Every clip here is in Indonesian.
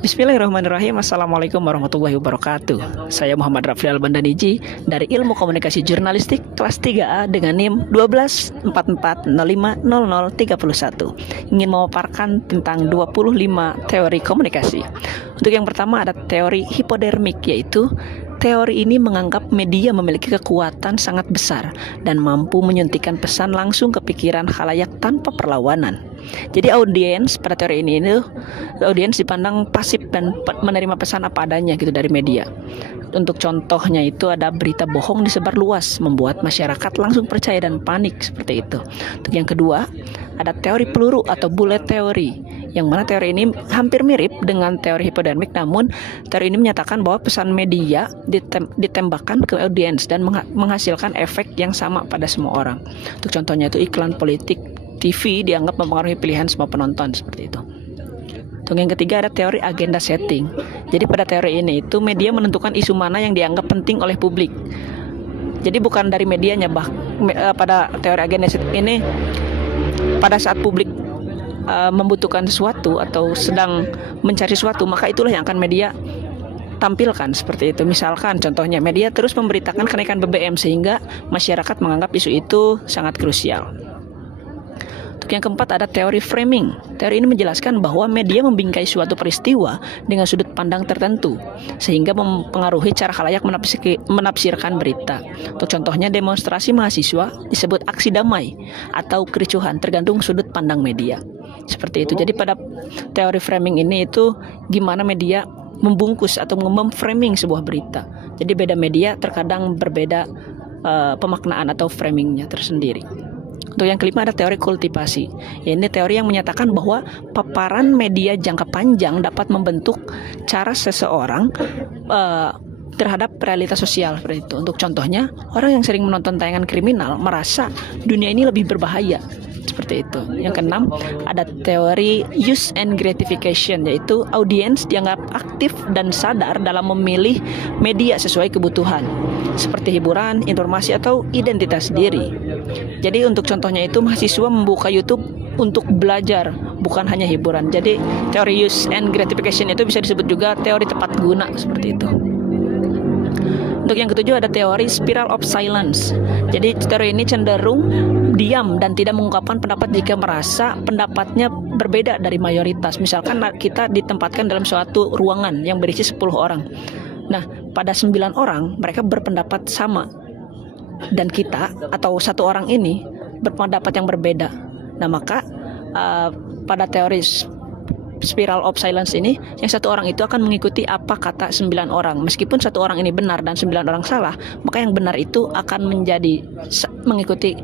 Bismillahirrahmanirrahim. Assalamualaikum warahmatullahi wabarakatuh. Saya Muhammad Rafli Albandaniji dari Ilmu Komunikasi Jurnalistik kelas 3A dengan NIM 1244050031. Ingin memaparkan tentang 25 teori komunikasi. Untuk yang pertama ada teori hipodermik, yaitu teori ini menganggap media memiliki kekuatan sangat besar dan mampu menyuntikkan pesan langsung ke pikiran khalayak tanpa perlawanan. Jadi audiens pada teori ini audiens dipandang pasif dan menerima pesan apa adanya gitu dari media. Untuk contohnya itu ada berita bohong disebar luas, membuat masyarakat langsung percaya dan panik seperti itu. Untuk yang kedua ada teori peluru atau bullet theory, yang mana teori ini hampir mirip dengan teori hipodermik, namun teori ini menyatakan bahwa pesan media ditembakkan ke audiens dan menghasilkan efek yang sama pada semua orang. Untuk contohnya itu iklan politik TV dianggap mempengaruhi pilihan semua penonton seperti itu. Untuk yang ketiga ada teori agenda setting. Jadi pada teori ini itu media menentukan isu mana yang dianggap penting oleh publik. Jadi bukan dari medianya, pada teori agenda setting ini pada saat publik membutuhkan sesuatu atau sedang mencari sesuatu, maka itulah yang akan media tampilkan seperti itu. Misalkan contohnya media terus memberitakan kenaikan BBM sehingga masyarakat menganggap isu itu sangat krusial. Untuk yang keempat ada teori framing. Teori ini menjelaskan bahwa media membingkai suatu peristiwa dengan sudut pandang tertentu sehingga mempengaruhi cara khalayak menafsirkan berita. Untuk contohnya demonstrasi mahasiswa disebut aksi damai atau kericuhan, tergantung sudut pandang media. Seperti itu. Jadi pada teori framing ini itu gimana media membungkus atau memframing sebuah berita. Jadi beda media terkadang berbeda pemaknaan atau framingnya tersendiri. Untuk yang kelima ada teori kultivasi. Ini teori yang menyatakan bahwa paparan media jangka panjang dapat membentuk cara seseorang terhadap realitas sosial seperti itu. Untuk contohnya, orang yang sering menonton tayangan kriminal merasa dunia ini lebih berbahaya. Seperti itu. Yang keenam ada teori use and gratification, yaitu audiens dianggap aktif dan sadar dalam memilih media sesuai kebutuhan seperti hiburan, informasi, atau identitas diri. Jadi untuk contohnya itu mahasiswa membuka YouTube untuk belajar, bukan hanya hiburan. Jadi teori use and gratification itu bisa disebut juga teori tepat guna seperti itu. Untuk yang ketujuh ada teori spiral of silence. Jadi teori ini cenderung diam dan tidak mengungkapkan pendapat jika merasa pendapatnya berbeda dari mayoritas. Misalkan kita ditempatkan dalam suatu ruangan yang berisi 10 orang. Nah, pada 9 orang mereka berpendapat sama. Dan kita atau satu orang ini berpendapat yang berbeda. Nah, maka pada teori spiral of silence ini, yang satu orang itu akan mengikuti apa kata 9 orang. Meskipun satu orang ini benar dan 9 orang salah, maka yang benar itu akan mengikuti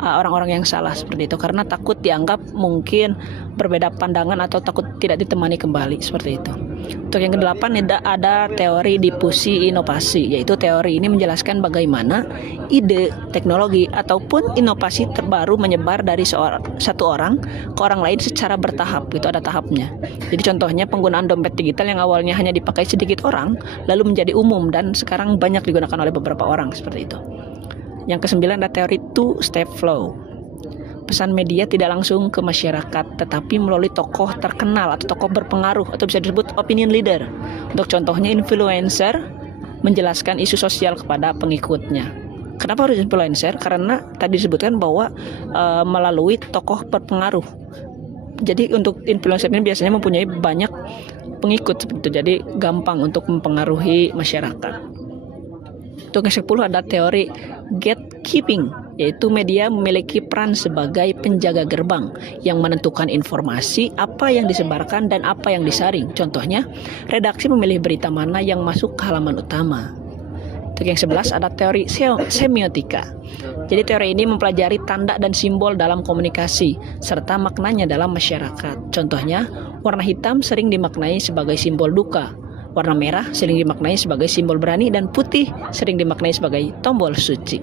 orang-orang yang salah seperti itu, karena takut dianggap mungkin berbeda pandangan atau takut tidak ditemani kembali seperti itu. Untuk yang kedelapan ada teori difusi inovasi, yaitu teori ini menjelaskan bagaimana ide, teknologi ataupun inovasi terbaru menyebar dari satu orang ke orang lain secara bertahap, gitu, ada tahapnya. Jadi contohnya penggunaan dompet digital yang awalnya hanya dipakai sedikit orang lalu menjadi umum dan sekarang banyak digunakan oleh beberapa orang seperti itu. Yang kesembilan ada teori two-step flow. Pesan media tidak langsung ke masyarakat, tetapi melalui tokoh terkenal atau tokoh berpengaruh atau bisa disebut opinion leader. Untuk contohnya influencer menjelaskan isu sosial kepada pengikutnya. Kenapa harus influencer? Karena tadi disebutkan bahwa melalui tokoh berpengaruh. Jadi untuk influencer ini biasanya mempunyai banyak pengikut seperti itu, jadi gampang untuk mempengaruhi masyarakat. Untuk yang 10 ada teori gatekeeping, yaitu media memiliki peran sebagai penjaga gerbang yang menentukan informasi apa yang disebarkan dan apa yang disaring. Contohnya, redaksi memilih berita mana yang masuk ke halaman utama. Untuk yang 11 ada teori semiotika. Jadi teori ini mempelajari tanda dan simbol dalam komunikasi serta maknanya dalam masyarakat. Contohnya, warna hitam sering dimaknai sebagai simbol duka. Warna merah sering dimaknai sebagai simbol berani dan putih sering dimaknai sebagai tombol suci.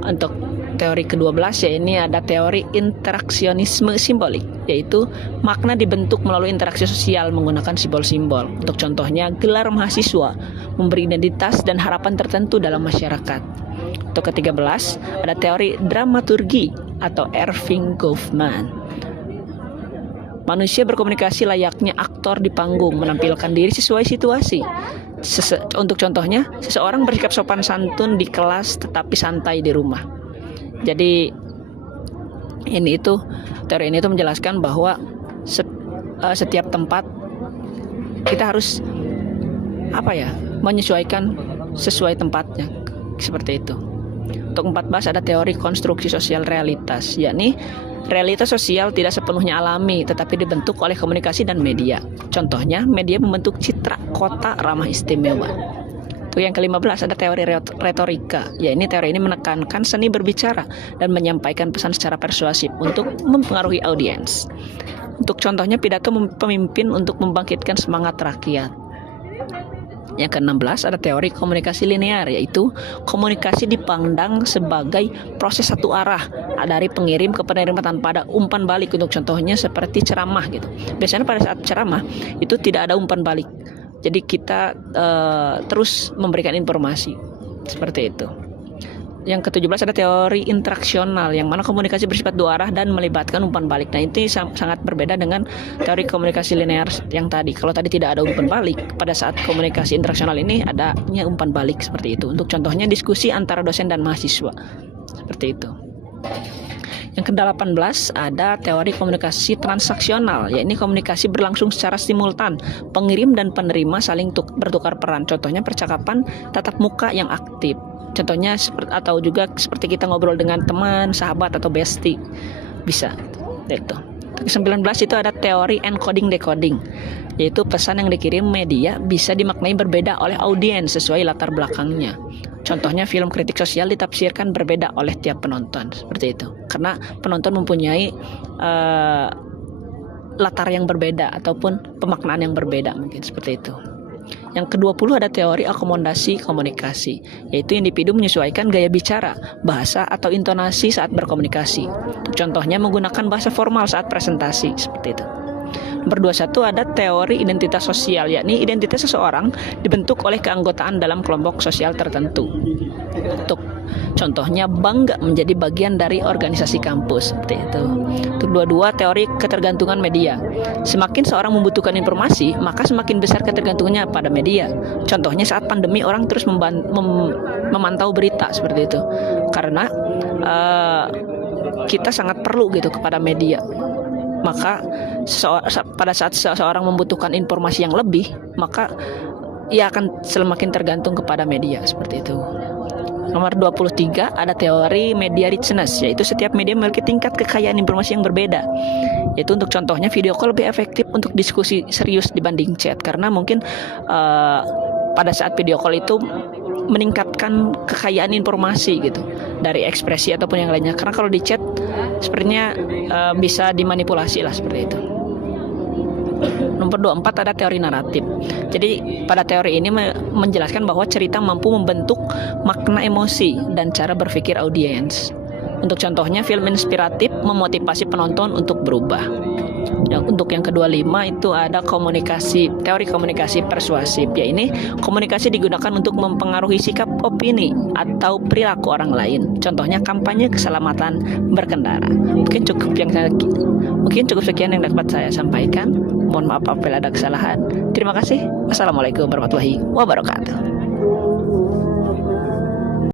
Untuk teori ke-12 ini ada teori interaksionisme simbolik, yaitu makna dibentuk melalui interaksi sosial menggunakan simbol-simbol. Untuk contohnya gelar mahasiswa memberi identitas dan harapan tertentu dalam masyarakat. Untuk ke-13 ada teori dramaturgi atau Irving Goffman. Manusia berkomunikasi layaknya aktor di panggung, menampilkan diri sesuai situasi. Untuk contohnya, seseorang bersikap sopan santun di kelas tetapi santai di rumah. Jadi teori ini itu menjelaskan bahwa setiap tempat kita harus menyesuaikan sesuai tempatnya, seperti itu. Untuk 14 ada teori konstruksi sosial realitas, yakni realitas sosial tidak sepenuhnya alami tetapi dibentuk oleh komunikasi dan media. Contohnya, media membentuk citra kota ramah istimewa. Untuk yang ke-15 ada teori retorika, yakni teori ini menekankan seni berbicara dan menyampaikan pesan secara persuasif untuk mempengaruhi audiens. Untuk contohnya, pidato pemimpin untuk membangkitkan semangat rakyat. Yang ke-16 ada teori komunikasi linear, yaitu komunikasi dipandang sebagai proses satu arah dari pengirim ke penerima tanpa ada umpan balik. Untuk contohnya seperti ceramah gitu. Biasanya pada saat ceramah itu tidak ada umpan balik. Jadi kita terus memberikan informasi seperti itu. Yang ke-17 ada teori interaksional, yang mana komunikasi bersifat dua arah dan melibatkan umpan balik. Nah, ini sangat berbeda dengan teori komunikasi linear yang tadi. Kalau tadi tidak ada umpan balik, pada saat komunikasi interaksional ini adanya umpan balik seperti itu. Untuk contohnya diskusi antara dosen dan mahasiswa, seperti itu. Yang ke-18 ada teori komunikasi transaksional, yakni komunikasi berlangsung secara simultan. Pengirim dan penerima saling bertukar peran. Contohnya percakapan tatap muka yang aktif. Contohnya atau juga seperti kita ngobrol dengan teman, sahabat atau bestie. Bisa. Itu. Ke-19 itu ada teori encoding decoding, yaitu pesan yang dikirim media bisa dimaknai berbeda oleh audiens sesuai latar belakangnya. Contohnya film kritik sosial ditafsirkan berbeda oleh tiap penonton, seperti itu. Karena penonton mempunyai latar yang berbeda ataupun pemaknaan yang berbeda, mungkin seperti itu. Yang ke-20 ada teori akomodasi komunikasi, yaitu individu menyesuaikan gaya bicara, bahasa atau intonasi saat berkomunikasi. Contohnya menggunakan bahasa formal saat presentasi, seperti itu. Nomor 21 ada teori identitas sosial, yakni identitas seseorang dibentuk oleh keanggotaan dalam kelompok sosial tertentu. Untuk contohnya bangga menjadi bagian dari organisasi kampus, seperti itu. Untuk 22 teori ketergantungan media. Semakin seorang membutuhkan informasi, maka semakin besar ketergantungannya pada media. Contohnya saat pandemi orang terus memantau berita, seperti itu. Karena kita sangat perlu gitu kepada media. Maka pada saat seseorang membutuhkan informasi yang lebih, maka ia akan semakin tergantung kepada media, seperti itu. Nomor 23 ada teori media richness, yaitu setiap media memiliki tingkat kekayaan informasi yang berbeda. Yaitu untuk contohnya video call lebih efektif untuk diskusi serius dibanding chat, karena mungkin pada saat video call itu meningkatkan kekayaan informasi gitu, dari ekspresi ataupun yang lainnya. Karena kalau di chat sepertinya bisa dimanipulasi lah, seperti itu. Nomor 24 ada teori naratif. Jadi pada teori ini menjelaskan bahwa cerita mampu membentuk makna emosi dan cara berpikir audiens. Untuk contohnya film inspiratif memotivasi penonton untuk berubah. Untuk yang ke-25 itu ada teori komunikasi persuasif, yaitu komunikasi digunakan untuk mempengaruhi sikap, opini atau perilaku orang lain. Contohnya kampanye keselamatan berkendara. Mungkin cukup sekian yang dapat saya sampaikan. Mohon maaf apabila ada kesalahan. Terima kasih. Assalamualaikum warahmatullahi wabarakatuh.